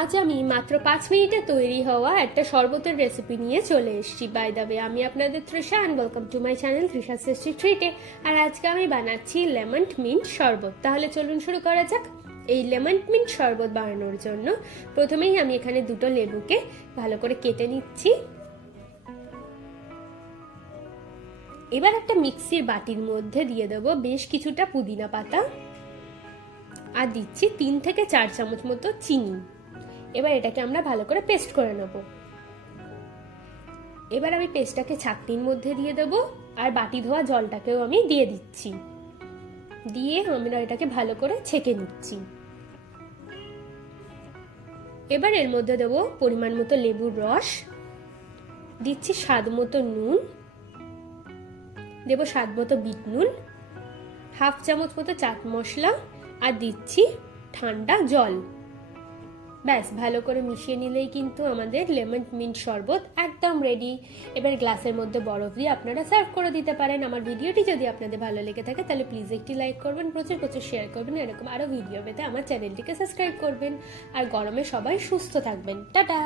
আজ আমি মাত্র 5 মিনিটে তৈরি হওয়া একটা শরবতের রেসিপি নিয়ে চলে এসেছি। বাই দ্য ওয়ে, আমি আপনাদের Trisha and welcome to my channel Trisha tasty ট্রিটে। আর আজকে আমি বানাচ্ছি লেমন মিন্ট শরবত। তাহলে চলুন শুরু করা যাক। এই লেমন মিন্ট শরবত বানানোর জন্য প্রথমেই আমি এখানে দুটো লেবুকে ভালো করে কেটে নিচ্ছি। এবার একটা মিক্সির বাটির মধ্যে দিয়ে দেবো বেশ কিছুটা পুদিনা পাতা, আর দিচ্ছি 3 থেকে 4 চামচ মতো চিনি। এবার এটাকে আমরা ভালো করে পেস্ট করে নেব। এবার আমি পেস্টটাকে ছাঁকনির মধ্যে দিয়ে দেবো, আর বাটি ধোয়া জলটাকেও আমি দিয়ে দিচ্ছি। দিয়ে আমরা এটাকে ভালো করে ছেঁকে নিচ্ছি। এবার এর মধ্যে দেবো পরিমাণ মতো লেবুর রস, দিচ্ছি স্বাদ মতো নুন, দেবো স্বাদ মতো বিট নুন, হাফ চামচ মতো চাট মশলা, আর দিচ্ছি ঠান্ডা জল। ব্যাস ভালো করে মিশিয়ে নিলেই কিন্তু আমাদের লেমন মিন্ট শরবত একদম রেডি। এবার গ্লাসের মধ্যে বরফ দিয়ে আপনারা সার্ভ করে দিতে পারেন। আমার ভিডিওটি যদি আপনাদের ভালো লেগে থাকে তাহলে প্লিজ একটি লাইক করবেন, প্রচুর প্রচুর শেয়ার করবেন। এরকম আরও ভিডিও পেতে আমার চ্যানেলটিকে সাবস্ক্রাইব করবেন। আর গরমে সবাই সুস্থ থাকবেন। টাটা।